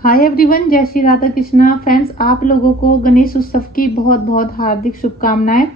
Hi everyone, जय Shri Radha Krishna. Friends, आप लोगों को गणेश उत्सव की बहुत बहुत हार्दिक शुभकामनाएं।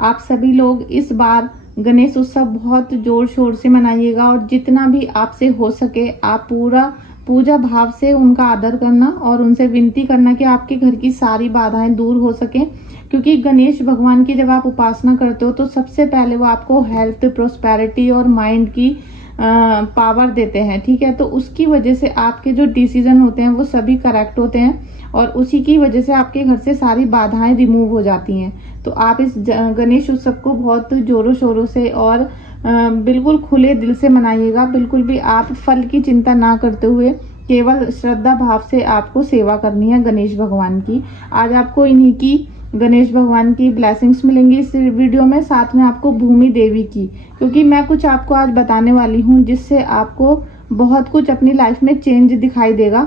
आप सभी लोग इस बार गणेश उत्सव बहुत जोर शोर से मनाइएगा और जितना भी आपसे हो सके आप पूरा पूजा भाव से उनका आदर करना और उनसे विनती करना कि आपके घर की सारी बाधाएं दूर हो सके। क्योंकि गणेश भगवान की जब आप उपासना करते हो तो सबसे पहले वो आपको हेल्थ, प्रोस्पेरिटी और माइंड की पावर देते हैं। ठीक है, तो उसकी वजह से आपके जो डिसीजन होते हैं वो सभी करेक्ट होते हैं और उसी की वजह से आपके घर से सारी बाधाएं रिमूव हो जाती हैं। तो आप इस गणेश उत्सव को बहुत जोरों शोरों से और बिल्कुल खुले दिल से मनाइएगा। बिल्कुल भी आप फल की चिंता ना करते हुए केवल श्रद्धा भाव से आपको सेवा करनी है गणेश भगवान की। आज आपको इन्हीं की, गणेश भगवान की ब्लेसिंग्स मिलेंगी इस वीडियो में, साथ में आपको भूमि देवी की, क्योंकि मैं कुछ आपको आज बताने वाली हूँ जिससे आपको बहुत कुछ अपनी लाइफ में चेंज दिखाई देगा।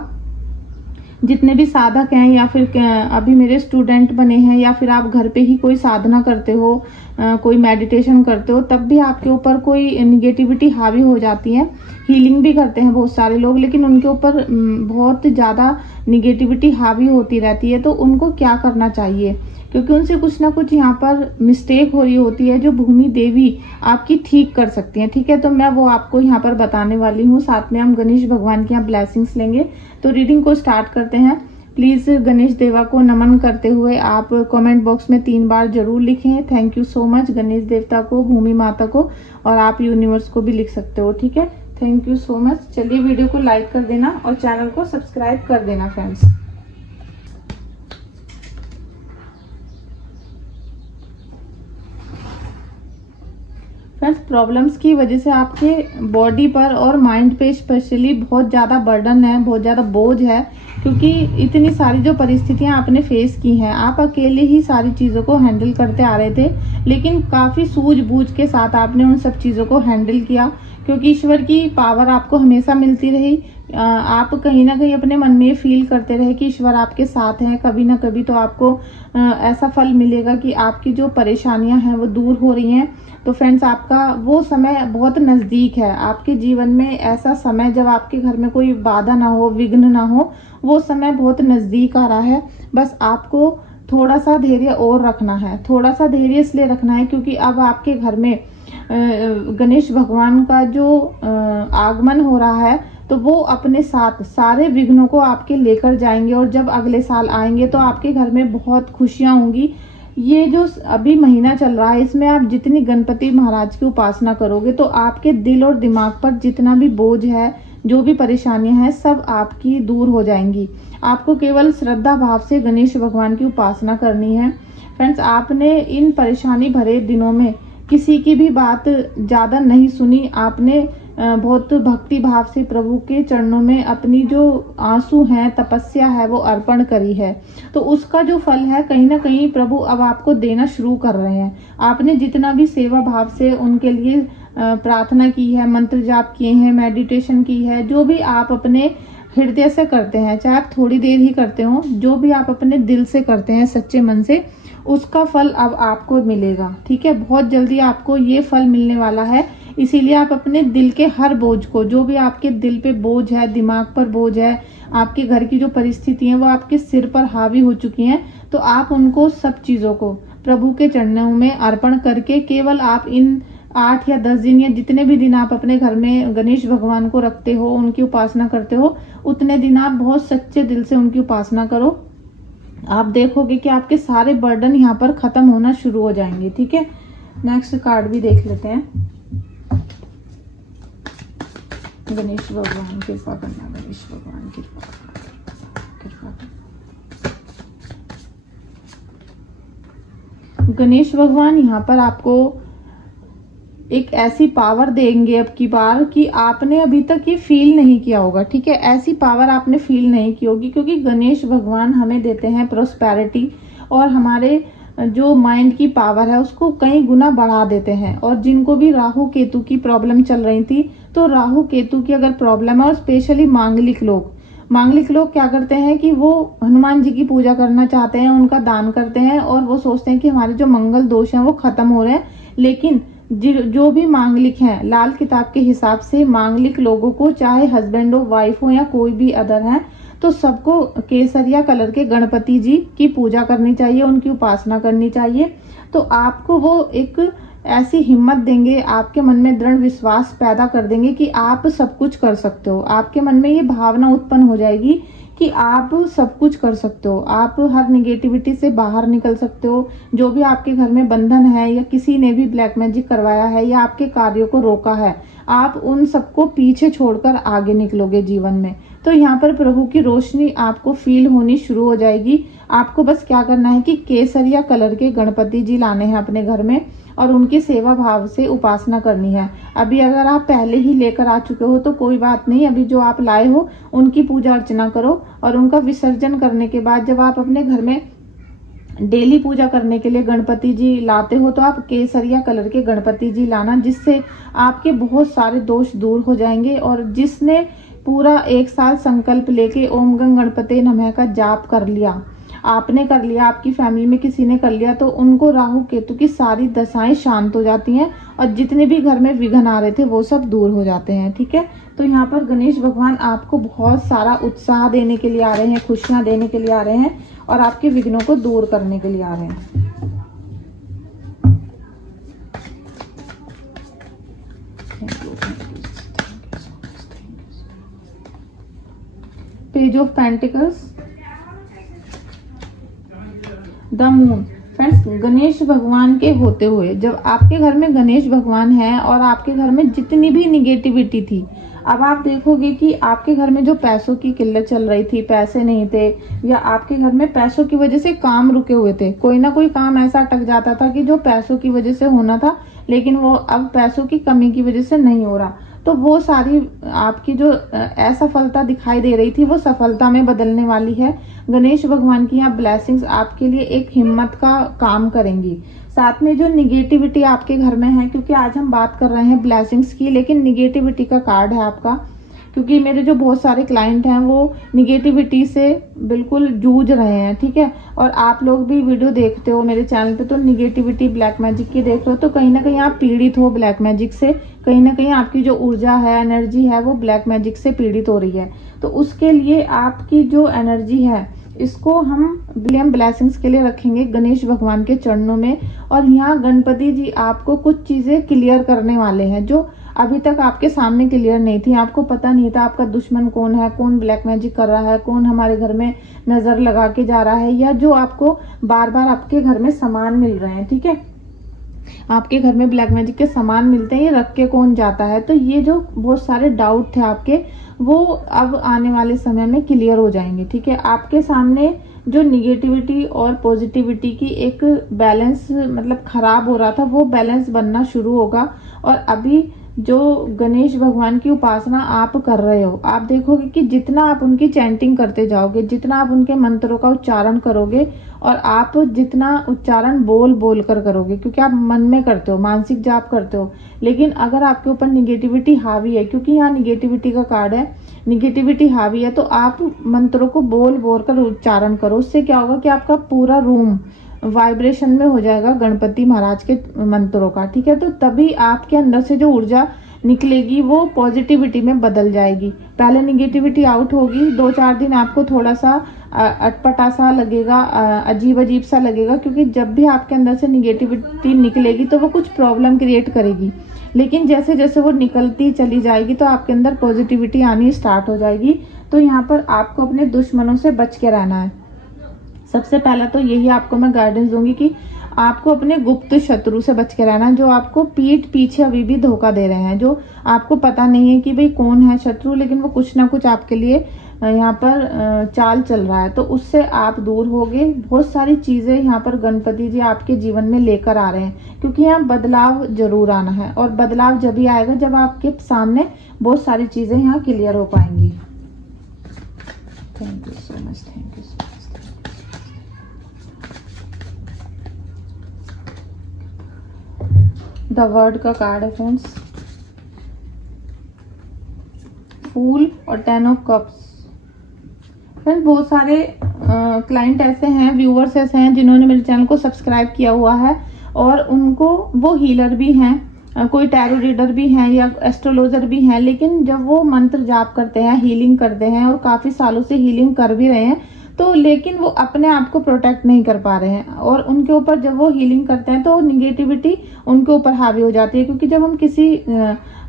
जितने भी साधक हैं या फिर अभी मेरे स्टूडेंट बने हैं या फिर आप घर पे ही कोई साधना करते हो, कोई मेडिटेशन करते हो, तब भी आपके ऊपर कोई निगेटिविटी हावी हो जाती है। हीलिंग भी करते हैं बहुत सारे लोग, लेकिन उनके ऊपर बहुत ज़्यादा निगेटिविटी हावी होती रहती है। तो उनको क्या करना चाहिए, क्योंकि उनसे कुछ ना कुछ यहाँ पर मिस्टेक हो रही होती है जो भूमि देवी आपकी ठीक कर सकती हैं। ठीक है, तो मैं वो आपको यहाँ पर बताने वाली हूँ। साथ में हम गणेश भगवान की यहाँ ब्लेसिंग्स लेंगे। तो रीडिंग को स्टार्ट करते हैं। प्लीज गणेश देवा को नमन करते हुए आप कमेंट बॉक्स में 3 बार जरूर लिखें, thank you so much Ganesh देवता को, भूमि माता को, और आप यूनिवर्स को भी लिख सकते हो। ठीक है, थैंक यू सो मच। चलिए वीडियो को लाइक कर देना और चैनल को सब्सक्राइब कर देना फ्रेंड्स। फ्रेंड्स, प्रॉब्लम्स की वजह से आपके बॉडी पर और माइंड पे स्पेशली बहुत ज़्यादा बर्डन है, बहुत ज़्यादा बोझ है, क्योंकि इतनी सारी जो परिस्थितियां आपने फेस की हैं, आप अकेले ही सारी चीज़ों को हैंडल करते आ रहे थे, लेकिन काफ़ी सूझबूझ के साथ आपने उन सब चीज़ों को हैंडल किया। क्योंकि ईश्वर की पावर आपको हमेशा मिलती रही। आप कहीं ना कहीं अपने मन में फील करते रहे कि ईश्वर आपके साथ हैं। कभी ना कभी तो आपको ऐसा फल मिलेगा कि आपकी जो परेशानियां हैं वो दूर हो रही हैं। तो फ्रेंड्स, आपका वो समय बहुत नज़दीक है। आपके जीवन में ऐसा समय जब आपके घर में कोई बाधा ना हो, विघ्न ना हो, वो समय बहुत नज़दीक आ रहा है। बस आपको थोड़ा सा धैर्य और रखना है। थोड़ा सा धैर्य इसलिए रखना है क्योंकि अब आपके घर में गणेश भगवान का जो आगमन हो रहा है, तो वो अपने साथ सारे विघ्नों को आपके लेकर जाएंगे और जब अगले साल आएंगे तो आपके घर में बहुत खुशियां होंगी। ये जो अभी महीना चल रहा है, इसमें आप जितनी गणपति महाराज की उपासना करोगे तो आपके दिल और दिमाग पर जितना भी बोझ है, जो भी परेशानियां हैं, सब आपकी दूर हो जाएंगी। आपको केवल श्रद्धा भाव से गणेश भगवान की उपासना करनी है। फ्रेंड्स, आपने इन परेशानी भरे दिनों में किसी की भी बात ज़्यादा नहीं सुनी। आपने बहुत भक्ति भाव से प्रभु के चरणों में अपनी जो आंसू हैं, तपस्या है, वो अर्पण करी है। तो उसका जो फल है कहीं ना कहीं प्रभु अब आपको देना शुरू कर रहे हैं। आपने जितना भी सेवा भाव से उनके लिए प्रार्थना की है, मंत्र जाप किए हैं, मेडिटेशन की है, जो भी आप अपने हृदय से करते हैं, चाहे आप थोड़ी देर ही करते हो, जो भी आप अपने दिल से करते हैं सच्चे मन से, उसका फल अब आपको मिलेगा। ठीक है, बहुत जल्दी आपको ये फल मिलने वाला है। इसीलिए आप अपने दिल के हर बोझ को, जो भी आपके दिल पे बोझ है, दिमाग पर बोझ है, आपके घर की जो परिस्थिति है वो आपके सिर पर हावी हो चुकी हैं, तो आप उनको, सब चीजों को प्रभु के चरणों में अर्पण करके केवल आप इन 8 या 10 दिन या जितने भी दिन आप अपने घर में गणेश भगवान को रखते हो, उनकी उपासना करते हो, उतने दिन आप बहुत सच्चे दिल से उनकी उपासना करो। आप देखोगे कि आपके सारे बर्डन यहाँ पर खत्म होना शुरू हो जाएंगे। ठीक है, नेक्स्ट कार्ड भी देख लेते हैं। गणेश भगवान कृपा करना, गणेश भगवान कृपा करना। गणेश भगवान यहाँ पर आपको एक ऐसी पावर देंगे अब की बार कि आपने अभी तक ये फील नहीं किया होगा। ठीक है, ऐसी पावर आपने फील नहीं की होगी, क्योंकि गणेश भगवान हमें देते हैं प्रोस्पेरिटी और हमारे जो माइंड की पावर है उसको कई गुना बढ़ा देते हैं। और जिनको भी राहु केतु की प्रॉब्लम चल रही थी, तो राहु केतु की अगर प्रॉब्लम है, और स्पेशली मांगलिक लोग क्या करते हैं कि वो हनुमान जी की पूजा करना चाहते हैं, उनका दान करते हैं और वो सोचते हैं कि हमारे जो मंगल दोष हैं वो खत्म हो रहे हैं। लेकिन जो भी मांगलिक हैं, लाल किताब के हिसाब से मांगलिक लोगों को, चाहे हस्बैंड हो, वाइफ हो या कोई भी अदर है, तो सबको केसरिया कलर के गणपति जी की पूजा करनी चाहिए, उनकी उपासना करनी चाहिए। तो आपको वो एक ऐसी हिम्मत देंगे, आपके मन में दृढ़ विश्वास पैदा कर देंगे कि आप सब कुछ कर सकते हो। आपके मन में ये भावना उत्पन्न हो जाएगी कि आप सब कुछ कर सकते हो, आप हर निगेटिविटी से बाहर निकल सकते हो। जो भी आपके घर में बंधन है या किसी ने भी ब्लैक मैजिक करवाया है या आपके कार्यों को रोका है, आप उन सबको पीछे छोड़कर आगे निकलोगे जीवन में। तो यहाँ पर प्रभु की रोशनी आपको फील होनी शुरू हो जाएगी। आपको बस क्या करना है कि केसरिया कलर के गणपति जी लाने हैं अपने घर में और उनकी सेवा भाव से उपासना करनी है। अभी अगर आप पहले ही लेकर आ चुके हो तो कोई बात नहीं, अभी जो आप लाए हो उनकी पूजा अर्चना करो और उनका विसर्जन करने के बाद जब आप अपने घर में डेली पूजा करने के लिए गणपति जी लाते हो तो आप केसरिया कलर के गणपति जी लाना, जिससे आपके बहुत सारे दोष दूर हो जाएंगे। और जिसने पूरा 1 साल संकल्प लेके ओम गं गणपते नमः का जाप कर लिया, आपने कर लिया, आपकी फैमिली में किसी ने कर लिया, तो उनको राहु केतु की सारी दशाएं शांत हो जाती हैं और जितने भी घर में विघ्न आ रहे थे वो सब दूर हो जाते हैं। ठीक है, तो यहाँ पर गणेश भगवान आपको बहुत सारा उत्साह देने के लिए आ रहे हैं, खुशियां देने के लिए आ रहे हैं और आपके विघ्नों को दूर करने के लिए आ रहे हैं। Page of pentacles, the moon. Friends, Ganesh भगवान के होते हुए जब आपके घर में गणेश भगवान है और आपके घर में जितनी भी निगेटिविटी थी, अब आप देखोगे कि आपके घर में जो पैसों की किल्लत चल रही थी, पैसे नहीं थे या आपके घर में पैसों की वजह से काम रुके हुए थे, कोई ना कोई काम ऐसा अटक जाता था कि जो पैसों की वजह से होना था लेकिन वो अब पैसों की कमी की वजह से नहीं हो रहा, तो वो सारी आपकी जो असफलता दिखाई दे रही थी वो सफलता में बदलने वाली है। गणेश भगवान की यहाँ ब्लेसिंग्स आपके लिए एक हिम्मत का काम करेंगी। साथ में जो निगेटिविटी आपके घर में है, क्योंकि आज हम बात कर रहे हैं ब्लेसिंग्स की, लेकिन निगेटिविटी का कार्ड है आपका, क्योंकि मेरे जो बहुत सारे क्लाइंट हैं वो निगेटिविटी से बिल्कुल जूझ रहे हैं। ठीक है, और आप लोग भी वीडियो देखते हो मेरे चैनल पे तो निगेटिविटी ब्लैक मैजिक की देख रहे हो, तो कहीं ना कहीं आप पीड़ित हो ब्लैक मैजिक से, कहीं ना कहीं आपकी जो ऊर्जा है, एनर्जी है, वो ब्लैक मैजिक से पीड़ित हो रही है। तो उसके लिए आपकी जो एनर्जी है इसको हम ब्लेसिंग्स के लिए रखेंगे गणेश भगवान के चरणों में। और यहाँ गणपति जी आपको कुछ चीजें क्लियर करने वाले हैं जो अभी तक आपके सामने क्लियर नहीं थी, आपको पता नहीं था आपका दुश्मन कौन है, कौन ब्लैक मैजिक कर रहा है, कौन हमारे घर में नजर लगा के जा रहा है, या जो आपको बार बार आपके घर में सामान मिल रहे हैं। ठीक है, आपके घर में ब्लैक मैजिक के सामान मिलते हैं, ये रख के कौन जाता है। तो ये जो बहुत सारे डाउट थे आपके, वो अब आने वाले समय में क्लियर हो जाएंगे। ठीक है, आपके सामने जो निगेटिविटी और पॉजिटिविटी की एक बैलेंस मतलब खराब हो रहा था, वो बैलेंस बनना शुरू होगा। और अभी जो गणेश भगवान की उपासना आप कर रहे हो, आप देखोगे कि जितना आप उनकी चैंटिंग करते जाओगे, जितना आप उनके मंत्रों का उच्चारण करोगे और आप जितना उच्चारण बोल बोल कर करोगे, क्योंकि आप मन में करते हो, मानसिक जाप करते हो, लेकिन अगर आपके ऊपर निगेटिविटी हावी है, क्योंकि यहाँ निगेटिविटी का कार्ड है, निगेटिविटी हावी है, तो आप मंत्रों को बोल बोल कर उच्चारण करो। उससे क्या होगा कि आपका पूरा रूम वाइब्रेशन में हो जाएगा गणपति महाराज के मंत्रों का। ठीक है, तो तभी आपके अंदर से जो ऊर्जा निकलेगी वो पॉजिटिविटी में बदल जाएगी। पहले निगेटिविटी आउट होगी, 2-4 दिन आपको थोड़ा सा अटपटा सा लगेगा, अजीब अजीब सा लगेगा, क्योंकि जब भी आपके अंदर से निगेटिविटी निकलेगी तो वो कुछ प्रॉब्लम क्रिएट करेगी, लेकिन जैसे जैसे वो निकलती चली जाएगी तो आपके अंदर पॉजिटिविटी आनी स्टार्ट हो जाएगी। तो यहाँ पर आपको अपने दुश्मनों से बच के रहना है। सबसे पहला तो यही आपको मैं गाइडेंस दूंगी कि आपको अपने गुप्त शत्रु से बच के रहना, जो आपको पीठ पीछे अभी भी धोखा दे रहे हैं, जो आपको पता नहीं है कि भाई कौन है शत्रु, लेकिन वो कुछ ना कुछ आपके लिए यहाँ पर चाल चल रहा है, तो उससे आप दूर होगे। बहुत सारी चीजें यहाँ पर गणपति जी आपके जीवन में लेकर आ रहे हैं, क्योंकि यहाँ बदलाव जरूर आना है, और बदलाव जब ही आएगा जब आपके सामने बहुत सारी चीजें यहाँ क्लियर हो पाएंगी। Thank you so much, thank you so much. The word का कार्ड है फ्रेंड्स, फूल और 10 ऑफ कप्स। फ्रेंड्स, बहुत सारे क्लाइंट ऐसे हैं, व्यूअर्स ऐसे हैं जिन्होंने मेरे चैनल को सब्सक्राइब किया हुआ है और उनको वो हीलर भी हैं, कोई टैरो रीडर भी हैं या एस्ट्रोलॉजर भी हैं, लेकिन जब वो मंत्र जाप करते हैं, हीलिंग करते हैं और काफ़ी सालों से हीलिंग कर भी रहे हैं, तो लेकिन वो अपने आप को प्रोटेक्ट नहीं कर पा रहे हैं, और उनके ऊपर जब वो हीलिंग करते हैं तो निगेटिविटी उनके ऊपर हावी हो जाती है। क्योंकि जब हम किसी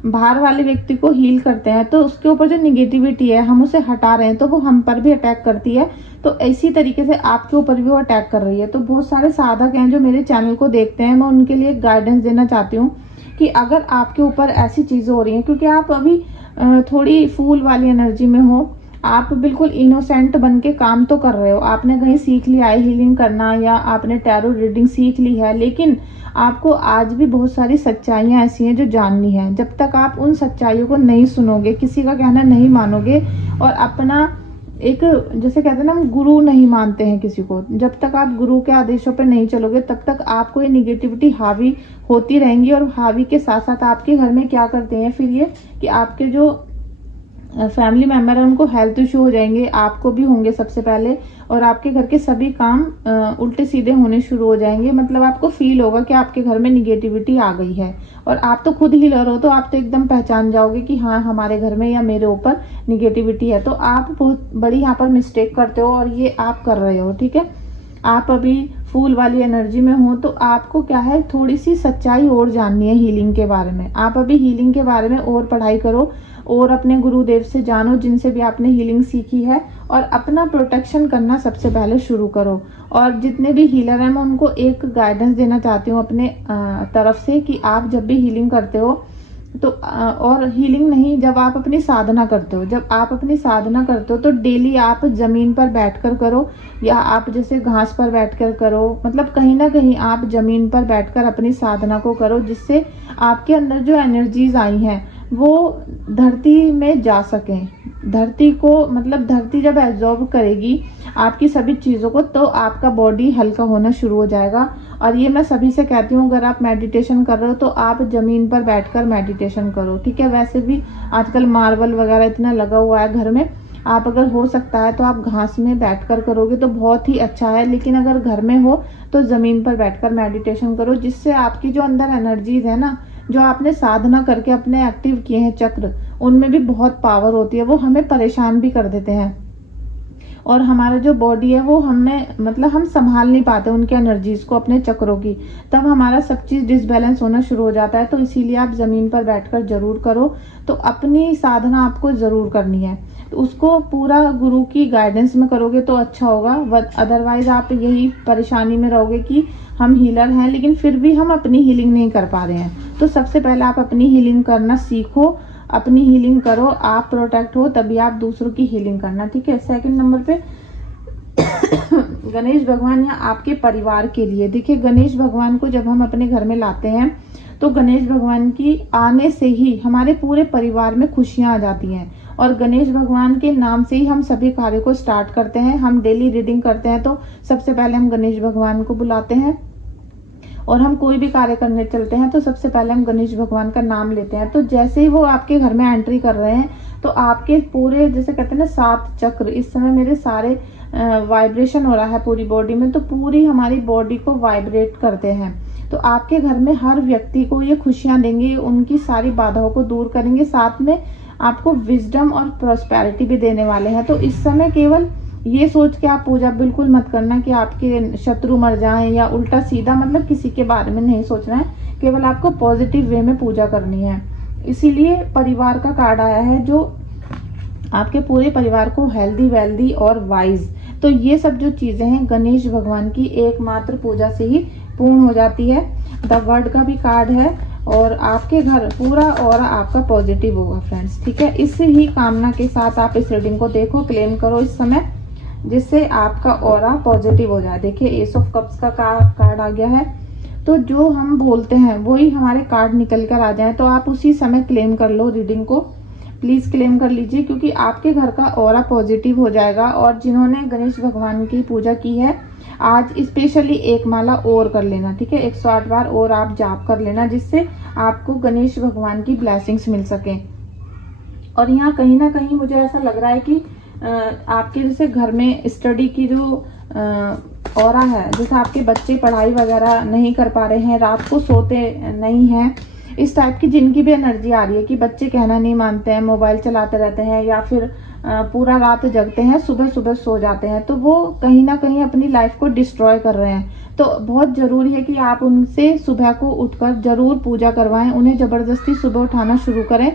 बाहर वाले व्यक्ति को हील करते हैं तो उसके ऊपर जो निगेटिविटी है हम उसे हटा रहे हैं, तो वो हम पर भी अटैक करती है। तो इसी तरीके से आपके ऊपर भी वो अटैक कर रही है। तो बहुत सारे साधक हैं जो मेरे चैनल को देखते हैं, मैं उनके लिए गाइडेंस देना चाहती हूँ कि अगर आपके ऊपर ऐसी चीज़ें हो रही हैं, क्योंकि आप अभी थोड़ी फूल वाली एनर्जी में हो, आप बिल्कुल इनोसेंट बन के काम तो कर रहे हो, आपने कहीं सीख लिया है हीलिंग करना या आपने टैरो रीडिंग सीख ली है, लेकिन आपको आज भी बहुत सारी सच्चाइयाँ ऐसी हैं जो जाननी है। जब तक आप उन सच्चाइयों को नहीं सुनोगे, किसी का कहना नहीं मानोगे और अपना एक, जैसे कहते हैं ना, हम गुरु नहीं मानते हैं किसी को, जब तक आप गुरु के आदेशों पर नहीं चलोगे तब तक आपको ये निगेटिविटी हावी होती रहेंगी। और हावी के साथ साथ आपके घर में क्या करते हैं फिर ये कि आपके जो फैमिली मेंबर है उनको हेल्थ इशू हो जाएंगे, आपको भी होंगे सबसे पहले, और आपके घर के सभी काम उल्टे सीधे होने शुरू हो जाएंगे। मतलब आपको फील होगा कि आपके घर में निगेटिविटी आ गई है, और आप तो खुद हीलर हो तो आप तो एकदम पहचान जाओगे कि हाँ हमारे घर में या मेरे ऊपर निगेटिविटी है। तो आप बहुत बड़ी यहाँ पर मिस्टेक करते हो और ये आप कर रहे हो, ठीक है। आप अभी फूल वाली एनर्जी में हो तो आपको क्या है, थोड़ी सी सच्चाई और जाननी है हीलिंग के बारे में। आप अभी हीलिंग के बारे में और पढ़ाई करो और अपने गुरुदेव से जानो जिनसे भी आपने हीलिंग सीखी है, और अपना प्रोटेक्शन करना सबसे पहले शुरू करो। और जितने भी हीलर हैं मैं उनको एक गाइडेंस देना चाहती हूँ अपने तरफ से कि आप जब भी हीलिंग करते हो तो और हीलिंग नहीं, जब आप अपनी साधना करते हो, जब आप अपनी साधना करते हो तो डेली आप जमीन पर बैठकर करो, या आप जैसे घास पर बैठकर करो, मतलब कहीं ना कहीं आप जमीन पर बैठकर अपनी साधना को करो, जिससे आपके अंदर जो एनर्जीज आई हैं वो धरती में जा सकें। धरती को, मतलब धरती जब एब्जॉर्ब करेगी आपकी सभी चीज़ों को, तो आपका बॉडी हल्का होना शुरू हो जाएगा। और ये मैं सभी से कहती हूँ, अगर आप मेडिटेशन कर रहे हो तो आप जमीन पर बैठकर मेडिटेशन करो, ठीक है। वैसे भी आजकल मार्बल वगैरह इतना लगा हुआ है घर में, आप अगर हो सकता है तो आप घास में बैठकर करोगे तो बहुत ही अच्छा है, लेकिन अगर घर में हो तो ज़मीन पर बैठकर मेडिटेशन करो, जिससे आपकी जो अंदर एनर्जीज है ना, जो आपने साधना करके अपने एक्टिव किए हैं चक्र, उनमें भी बहुत पावर होती है, वो हमें परेशान भी कर देते हैं। और हमारा जो बॉडी है वो हमें, मतलब हम संभाल नहीं पाते उनके एनर्जीज को, अपने चक्रों की, तब हमारा सब चीज़ डिसबैलेंस होना शुरू हो जाता है। तो इसीलिए आप ज़मीन पर बैठकर जरूर करो। तो अपनी साधना आपको ज़रूर करनी है, तो उसको पूरा गुरु की गाइडेंस में करोगे तो अच्छा होगा। अदरवाइज आप यही परेशानी में रहोगे कि हम हीलर हैं लेकिन फिर भी हम अपनी हीलिंग नहीं कर पा रहे हैं। तो सबसे पहले आप अपनी हीलिंग करना सीखो, अपनी हीलिंग करो, आप प्रोटेक्ट हो तभी आप दूसरों की हीलिंग करना, ठीक है। सेकंड नंबर पे गणेश भगवान या आपके परिवार के लिए, देखिए गणेश भगवान को जब हम अपने घर में लाते हैं तो गणेश भगवान की आने से ही हमारे पूरे परिवार में खुशियां आ जाती हैं। और गणेश भगवान के नाम से ही हम सभी कार्य को स्टार्ट करते हैं। हम डेली रीडिंग करते हैं तो सबसे पहले हम गणेश भगवान को बुलाते हैं, और हम कोई भी कार्य करने चलते हैं तो सबसे पहले हम गणेश भगवान का नाम लेते हैं। तो जैसे ही वो आपके घर में एंट्री कर रहे हैं तो आपके पूरे, जैसे कहते हैं ना, 7 चक्र, इस समय मेरे सारे वाइब्रेशन हो रहा है पूरी बॉडी में, तो पूरी हमारी बॉडी को वाइब्रेट करते हैं। तो आपके घर में हर व्यक्ति को ये खुशियां देंगे, उनकी सारी बाधाओं को दूर करेंगे, साथ में आपको विजडम और प्रॉस्पेरिटी भी देने वाले हैं। तो इस समय केवल ये सोच के आप पूजा बिल्कुल मत करना कि आपके शत्रु मर जाएं या उल्टा सीधा, मतलब किसी के बारे में नहीं सोचना है, केवल आपको पॉजिटिव वे में पूजा करनी है। इसीलिए परिवार का कार्ड आया है जो आपके पूरे परिवार को हेल्दी, वेल्दी और वाइज, तो ये सब जो चीजें हैं गणेश भगवान की एकमात्र पूजा से ही पूर्ण हो जाती है। द वर्ड का भी कार्ड है, और आपके घर पूरा ऑरा आपका पॉजिटिव होगा फ्रेंड्स, ठीक है। इस ही कामना के साथ आप इस रीडिंग को देखो, क्लेम करो इस समय, जिससे आपका ऑरा पॉजिटिव हो जाए। देखिए एस ऑफ कप्स का कार्ड आ गया है, तो जो हम बोलते हैं वही हमारे कार्ड निकल कर आ जाए, तो आप उसी समय क्लेम कर लो रीडिंग को, प्लीज क्लेम कर लीजिए, क्योंकि आपके घर का ऑरा पॉजिटिव हो जाएगा। और जिन्होंने गणेश भगवान की पूजा की है आज स्पेशली एक माला और कर लेना, ठीक है। 108 बार और आप जाप कर लेना, जिससे आपको गणेश भगवान की ब्लेसिंग्स मिल सके। और यहाँ कहीं ना कहीं मुझे ऐसा लग रहा है कि आपके जैसे घर में स्टडी की जो ऑरा है, जैसे आपके बच्चे पढ़ाई वगैरह नहीं कर पा रहे हैं, रात को सोते नहीं हैं, इस टाइप की जिनकी भी एनर्जी आ रही है कि बच्चे कहना नहीं मानते हैं, मोबाइल चलाते रहते हैं या फिर पूरा रात जगते हैं, सुबह सुबह सो जाते हैं, तो वो कहीं ना कहीं अपनी लाइफ को डिस्ट्रॉय कर रहे हैं। तो बहुत जरूरी है कि आप उनसे सुबह को उठकर जरूर पूजा करवाएं, उन्हें जबरदस्ती सुबह उठाना शुरू करें,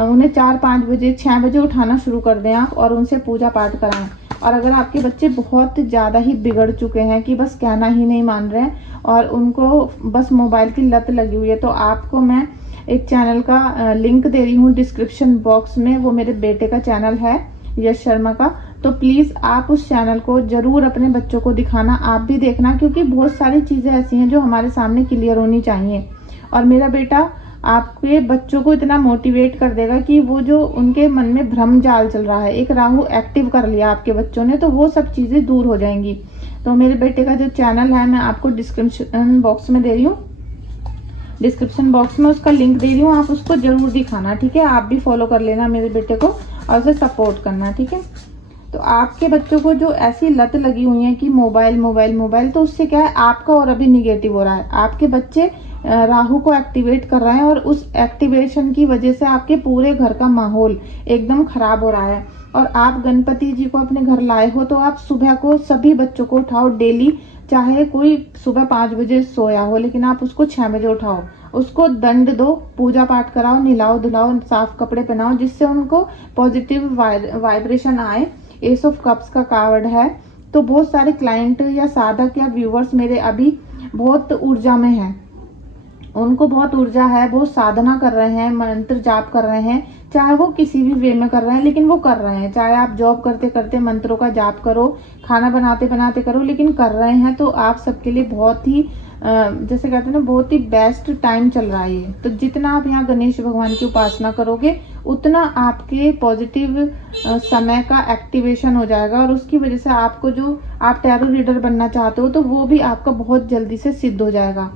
उन्हें 4-5 बजे 6 बजे उठाना शुरू कर दें आप और उनसे पूजा पाठ कराएं। और अगर आपके बच्चे बहुत ज़्यादा ही बिगड़ चुके हैं कि बस कहना ही नहीं मान रहे हैं और उनको बस मोबाइल की लत लगी हुई है, तो आपको मैं एक चैनल का लिंक दे रही हूँ डिस्क्रिप्शन बॉक्स में। वो मेरे बेटे का चैनल है, यश शर्मा का। तो प्लीज़ आप उस चैनल को ज़रूर अपने बच्चों को दिखाना, आप भी देखना, क्योंकि बहुत सारी चीज़ें ऐसी हैं जो हमारे सामने क्लियर होनी चाहिए। और मेरा बेटा आपके बच्चों को इतना मोटिवेट कर देगा कि वो जो उनके मन में भ्रम जाल चल रहा है, एक राहु एक्टिव कर लिया आपके बच्चों ने, तो वो सब चीज़ें दूर हो जाएंगी। तो मेरे बेटे का जो चैनल है मैं आपको डिस्क्रिप्शन बॉक्स में दे रही हूँ, डिस्क्रिप्शन बॉक्स में उसका लिंक दे रही हूँ, आप उसको जरूर दिखाना, ठीक है। आप भी फॉलो कर लेना मेरे बेटे को और उसे सपोर्ट करना, ठीक है। तो आपके बच्चों को जो ऐसी लत लगी हुई है कि मोबाइल मोबाइल मोबाइल, तो उससे क्या है, आपका और अभी निगेटिव हो रहा है। आपके बच्चे राहु को एक्टिवेट कर रहे हैं और उस एक्टिवेशन की वजह से आपके पूरे घर का माहौल एकदम खराब हो रहा है। और आप गणपति जी को अपने घर लाए हो, तो आप सुबह को सभी बच्चों को उठाओ डेली, चाहे कोई सुबह 5 बजे सोया हो लेकिन आप उसको 6 बजे उठाओ, उसको दंड दो, पूजा पाठ कराओ, नहलाओ धुलाओ, साफ कपड़े पहनाओ, जिससे उनको पॉजिटिव वाइब्रेशन आए। एस ऑफ कप्स का कार्ड है। तो बहुत सारे क्लाइंट या साधक या व्यूवर्स मेरे अभी बहुत ऊर्जा में हैं, उनको बहुत ऊर्जा है, बहुत साधना कर रहे हैं, मंत्र जाप कर रहे हैं, चाहे वो किसी भी वे में कर रहे हैं लेकिन वो कर रहे हैं। चाहे आप जॉब करते करते मंत्रों का जाप करो, खाना बनाते बनाते करो, लेकिन कर रहे हैं। तो आप सबके लिए बहुत ही जैसे कहते हैं ना, बहुत ही बेस्ट टाइम चल रहा है ये। तो जितना आप यहाँ गणेश भगवान की उपासना करोगे उतना आपके पॉजिटिव समय का एक्टिवेशन हो जाएगा और उसकी वजह से आपको जो आप टैरो रीडर बनना चाहते हो तो वो भी आपका बहुत जल्दी से सिद्ध हो जाएगा।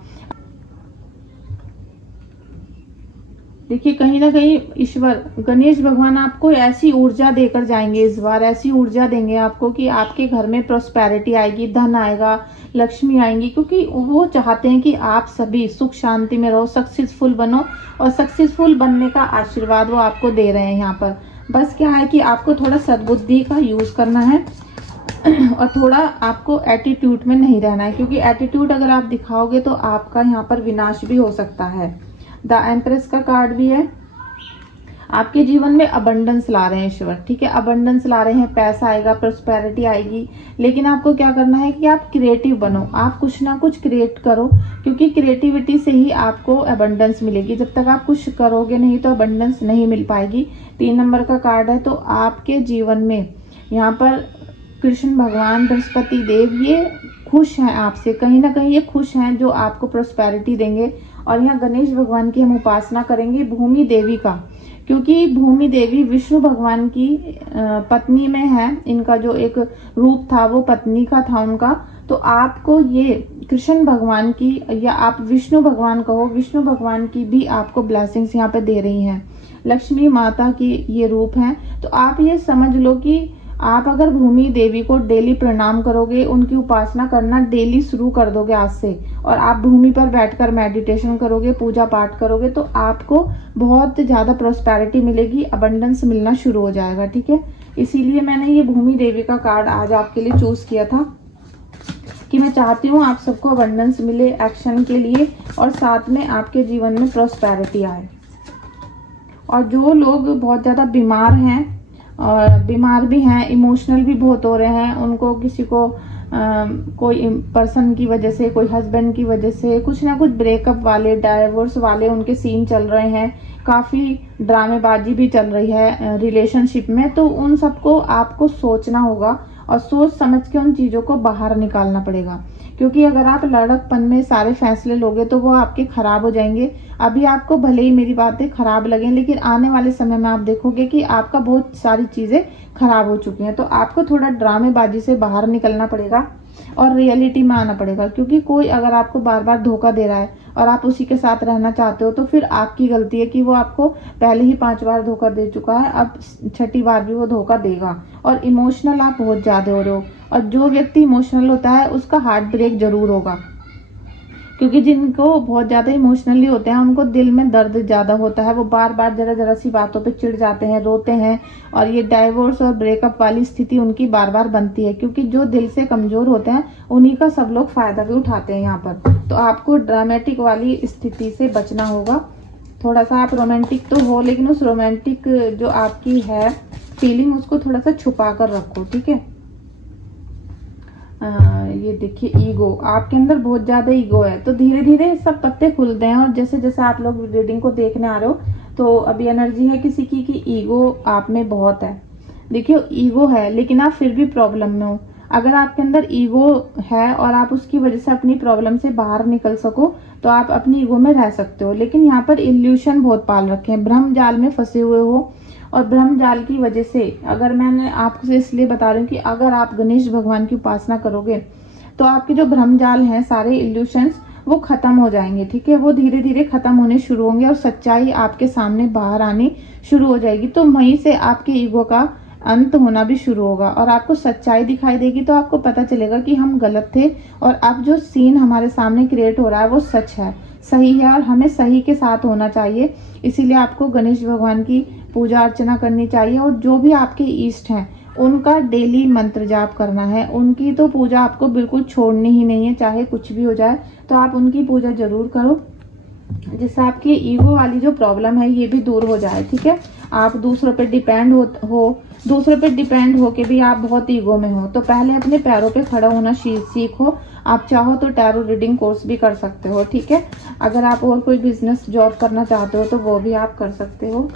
देखिए कहीं ना कहीं ईश्वर गणेश भगवान आपको ऐसी ऊर्जा देकर जाएंगे, इस बार ऐसी ऊर्जा देंगे आपको कि आपके घर में प्रॉस्पेरिटी आएगी, धन आएगा, लक्ष्मी आएंगी, क्योंकि वो चाहते हैं कि आप सभी सुख शांति में रहो, सक्सेसफुल बनो। और सक्सेसफुल बनने का आशीर्वाद वो आपको दे रहे हैं यहाँ पर। बस क्या है कि आपको थोड़ा सद्बुद्धि का यूज करना है और थोड़ा आपको एटीट्यूड में नहीं रहना है, क्योंकि एटीट्यूड अगर आप दिखाओगे तो आपका यहाँ पर विनाश भी हो सकता है। द एम्प्रेस का कार्ड भी है। आपके जीवन में अबंडेंस ला रहे हैं ईश्वर, ठीक है, अबंडेंस ला रहे हैं, पैसा आएगा, प्रॉस्पेरिटी आएगी, लेकिन आपको क्या करना है कि आप क्रिएटिव बनो, आप कुछ ना कुछ क्रिएट करो, क्योंकि क्रिएटिविटी से ही आपको अबंडेंस मिलेगी। जब तक आप कुछ करोगे नहीं तो अबंडेंस नहीं मिल पाएगी। 3 नंबर का कार्ड है। तो आपके जीवन में यहाँ पर कृष्ण भगवान, बृहस्पति देव ये खुश हैं आपसे, कहीं ना कहीं ये खुश हैं, जो आपको प्रॉस्पेरिटी देंगे। और यहाँ गणेश भगवान की हम उपासना करेंगे, भूमि देवी का, क्योंकि भूमि देवी विष्णु भगवान की पत्नी में है। इनका जो एक रूप था वो पत्नी का था उनका। तो आपको ये कृष्ण भगवान की, या आप विष्णु भगवान कहो, विष्णु भगवान की भी आपको ब्लेसिंग्स यहाँ पे दे रही हैं। लक्ष्मी माता की ये रूप है। तो आप ये समझ लो कि आप अगर भूमि देवी को डेली प्रणाम करोगे, उनकी उपासना करना डेली शुरू कर दोगे आज से, और आप भूमि पर बैठकर मेडिटेशन करोगे, पूजा पाठ करोगे, तो आपको बहुत ज्यादा प्रॉस्पेरिटी मिलेगी, अबंडेंस मिलना शुरू हो जाएगा, ठीक है। इसीलिए मैंने ये भूमि देवी का कार्ड आज आपके लिए चूज किया था कि मैं चाहती हूँ आप सबको अबंडेंस मिले एक्शन के लिए, और साथ में आपके जीवन में प्रॉस्पेरिटी आए। और जो लोग बहुत ज्यादा बीमार हैं और बीमार भी हैं, इमोशनल भी बहुत हो रहे हैं, उनको किसी को कोई पर्सन की वजह से, कोई हस्बैंड की वजह से कुछ ना कुछ ब्रेकअप वाले, डाइवोर्स वाले उनके सीन चल रहे हैं, काफी ड्रामेबाजी भी चल रही है रिलेशनशिप में, तो उन सबको आपको सोचना होगा और सोच समझ के उन चीजों को बाहर निकालना पड़ेगा। क्योंकि अगर आप लड़कपन में सारे फैसले लोगे तो वो आपके खराब हो जाएंगे। अभी आपको भले ही मेरी बातें खराब लगें, लेकिन आने वाले समय में आप देखोगे कि आपका बहुत सारी चीजें खराब हो चुकी हैं। तो आपको थोड़ा ड्रामेबाजी से बाहर निकलना पड़ेगा और रियलिटी में आना पड़ेगा। क्योंकि कोई अगर आपको बार बार धोखा दे रहा है और आप उसी के साथ रहना चाहते हो, तो फिर आपकी गलती है कि वो आपको पहले ही 5 बार धोखा दे चुका है, अब 6ठी बार भी वो धोखा देगा। और इमोशनल आप बहुत ज्यादा हो रहे हो, और जो व्यक्ति इमोशनल होता है उसका हार्ट ब्रेक जरूर होगा। क्योंकि जिनको बहुत ज़्यादा इमोशनली होते हैं उनको दिल में दर्द ज़्यादा होता है, वो बार बार जरा जरा सी बातों पे चिढ़ जाते हैं, रोते हैं, और ये डाइवोर्स और ब्रेकअप वाली स्थिति उनकी बार बार बनती है, क्योंकि जो दिल से कमज़ोर होते हैं उन्हीं का सब लोग फ़ायदा भी उठाते हैं यहाँ पर। तो आपको ड्रामेटिक वाली स्थिति से बचना होगा। थोड़ा सा आप रोमांटिक तो हो, लेकिन उस रोमांटिक जो आपकी है फीलिंग उसको थोड़ा सा छुपा कर रखो, ठीक है। ये देखिए ईगो, आपके अंदर बहुत ज्यादा ईगो है, तो धीरे धीरे सब पत्ते खुलते हैं। और जैसे जैसे आप लोग रीडिंग को देखने आ रहे हो तो अभी एनर्जी है किसी की कि ईगो आप में बहुत है। देखिए ईगो है लेकिन आप फिर भी प्रॉब्लम में हो। अगर आपके अंदर ईगो है और आप उसकी वजह से अपनी प्रॉब्लम से बाहर निकल सको तो आप अपनी ईगो में रह सकते हो, लेकिन यहाँ पर इल्यूशन बहुत पाल रखे हैं, भ्रम जाल में फंसे हुए हो। और ब्रह्म जाल की वजह से, अगर मैंने आपसे इसलिए बता रही हूँ कि अगर आप गणेश भगवान की उपासना करोगे तो आपके जो ब्रह्म जाल हैं, सारे इल्यूशंस, वो खत्म हो जाएंगे, ठीक है। वो धीरे धीरे खत्म होने शुरू होंगे और सच्चाई आपके सामने बाहर आनी शुरू हो जाएगी। तो वहीं से आपके ईगो का अंत होना भी शुरू होगा और आपको सच्चाई दिखाई देगी। तो आपको पता चलेगा कि हम गलत थे और अब जो सीन हमारे सामने क्रिएट हो रहा है वो सच है, सही है, और हमें सही के साथ होना चाहिए। इसीलिए आपको गणेश भगवान की पूजा अर्चना करनी चाहिए और जो भी आपके इष्ट हैं उनका डेली मंत्र जाप करना है। उनकी तो पूजा आपको बिल्कुल छोड़नी ही नहीं है, चाहे कुछ भी हो जाए, तो आप उनकी पूजा जरूर करो, जिससे आपकी ईगो वाली जो प्रॉब्लम है ये भी दूर हो जाए, ठीक है। आप दूसरों पे डिपेंड हो दूसरों पे डिपेंड हो के भी आप बहुत ईगो में हो, तो पहले अपने पैरों पे खड़ा होना सीखो। आप चाहो तो टैरो रीडिंग कोर्स भी कर सकते हो, ठीक है। अगर आप और कोई बिजनेस जॉब करना चाहते हो तो वो भी आप कर सकते हो।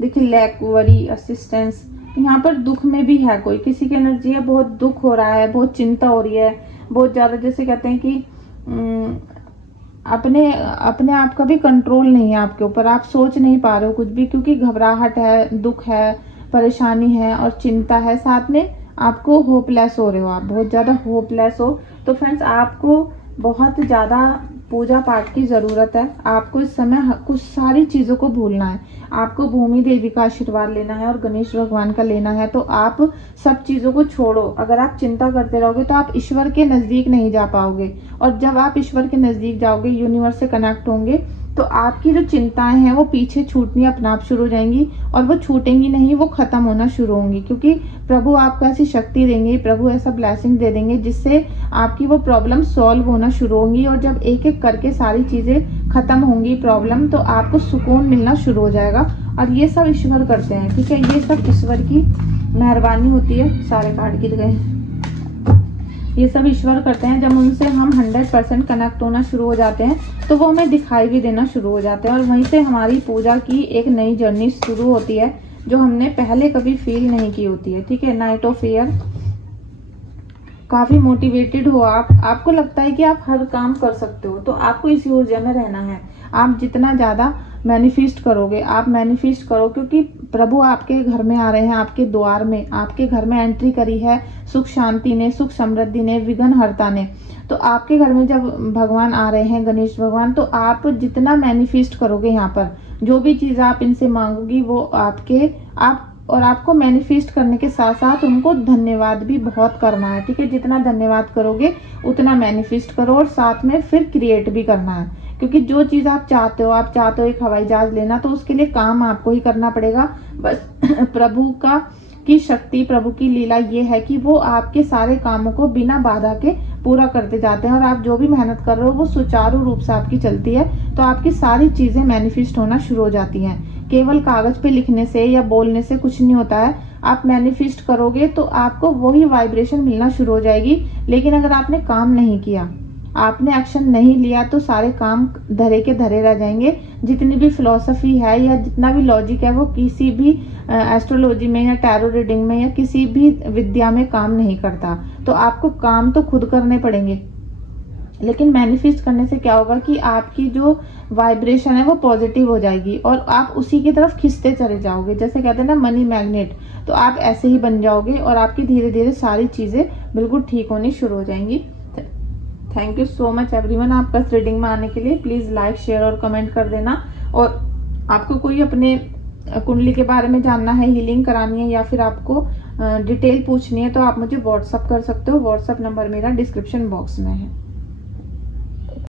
देखिए लैक, वरी, असिस्टेंस, यहाँ पर दुख में भी है कोई, किसी की एनर्जी है, बहुत दुख हो रहा है, बहुत चिंता हो रही है, बहुत ज्यादा, जैसे कहते हैं कि अपने आप का भी कंट्रोल नहीं है आपके ऊपर, आप सोच नहीं पा रहे हो कुछ भी, क्योंकि घबराहट है, दुख है, परेशानी है और चिंता है, साथ में आपको होपलेस हो रहे हो, आप बहुत ज्यादा होपलेस हो। तो फ्रेंड्स आपको बहुत ज्यादा पूजा पाठ की जरूरत है। आपको इस समय कुछ सारी चीजों को भूलना है, आपको भूमि देवी का आशीर्वाद लेना है और गणेश भगवान का लेना है। तो आप सब चीजों को छोड़ो। अगर आप चिंता करते रहोगे तो आप ईश्वर के नजदीक नहीं जा पाओगे, और जब आप ईश्वर के नजदीक जाओगे, यूनिवर्स से कनेक्ट होंगे, तो आपकी जो चिंताएं हैं वो पीछे छूटनी अपने आप शुरू हो जाएंगी, और वो छूटेंगी नहीं, वो खत्म होना शुरू होंगी, क्योंकि प्रभु आपको ऐसी शक्ति देंगे, प्रभु ऐसा ब्लेसिंग दे देंगे जिससे आपकी वो प्रॉब्लम सॉल्व होना शुरू होंगी। और जब एक एक करके सारी चीजें खत्म होंगी प्रॉब्लम, तो आपको सुकून मिलना शुरू हो जाएगा। और ये सब ईश्वर करते हैं, ठीक है, ये सब ईश्वर की मेहरबानी होती है। सारे कार्ड गिर गए। ये सब ईश्वर करते हैं। जब उनसे हम 100% कनेक्ट होना शुरू हो जाते हैं तो वो हमें दिखाई भी देना शुरू हो जाते हैं, और वहीं से हमारी पूजा की एक नई जर्नी शुरू होती है जो हमने पहले कभी फील नहीं की होती है, ठीक है। नाइट ऑफ एयर, काफी मोटिवेटेड हो आप, आपको लगता है कि आप हर काम कर सकते हो, तो आपको इसी ऊर्जा में रहना है। आप जितना ज्यादा मैनिफेस्ट करोगे, आप मैनिफेस्ट करो, क्योंकि प्रभु आपके घर में आ रहे हैं, आपके द्वार में, आपके घर में एंट्री करी है सुख शांति ने, सुख समृद्धि ने, विघ्न हरता ने। तो आपके घर में जब भगवान आ रहे हैं, गणेश भगवान, तो आप जितना मैनिफेस्ट करोगे, यहाँ पर जो भी चीज आप इनसे मांगोगी वो और आपको मैनिफेस्ट करने के साथ साथ उनको धन्यवाद भी बहुत करना है, ठीक है। जितना धन्यवाद करोगे उतना मैनिफेस्ट करो, और साथ में फिर क्रिएट भी करना है, क्योंकि जो चीज आप चाहते हो एक हवाई जहाज लेना, तो उसके लिए काम आपको ही करना पड़ेगा। बस प्रभु की शक्ति, प्रभु की लीला ये है कि वो आपके सारे कामों को बिना बाधा के पूरा करते जाते हैं, और आप जो भी मेहनत कर रहे हो वो सुचारू रूप से आपकी चलती है, तो आपकी सारी चीजें मैनिफेस्ट होना शुरू हो जाती हैं। केवल कागज पे लिखने से या बोलने से कुछ नहीं होता है। आप मैनिफेस्ट करोगे तो आपको वही वाइब्रेशन मिलना शुरू हो जाएगी। लेकिन अगर आपने काम नहीं किया, आपने एक्शन नहीं लिया, तो सारे काम धरे के धरे रह जाएंगे। जितनी भी फिलॉसफी है या जितना भी लॉजिक है वो किसी भी एस्ट्रोलॉजी में या टैरो रीडिंग में या किसी भी विद्या में काम नहीं करता। तो आपको काम तो खुद करने पड़ेंगे, लेकिन मैनिफेस्ट करने से क्या होगा कि आपकी जो वाइब्रेशन है वो पॉजिटिव हो जाएगी और आप उसी की तरफ खिंचते चले जाओगे। जैसे कहते हैं ना मनी मैग्नेट, तो आप ऐसे ही बन जाओगे और आपकी धीरे धीरे सारी चीजें बिल्कुल ठीक होनी शुरू हो जाएंगी। Thank you so much everyone आपका इस रीडिंग में आने के लिए। प्लीज लाइक, शेयर और कमेंट कर देना। और आपको कोई अपने कुंडली के बारे में जानना है, हीलिंग करानी है, या फिर आपको डिटेल पूछनी है तो आप मुझे व्हाट्सअप कर सकते हो। व्हाट्सअप नंबर मेरा डिस्क्रिप्शन बॉक्स में है।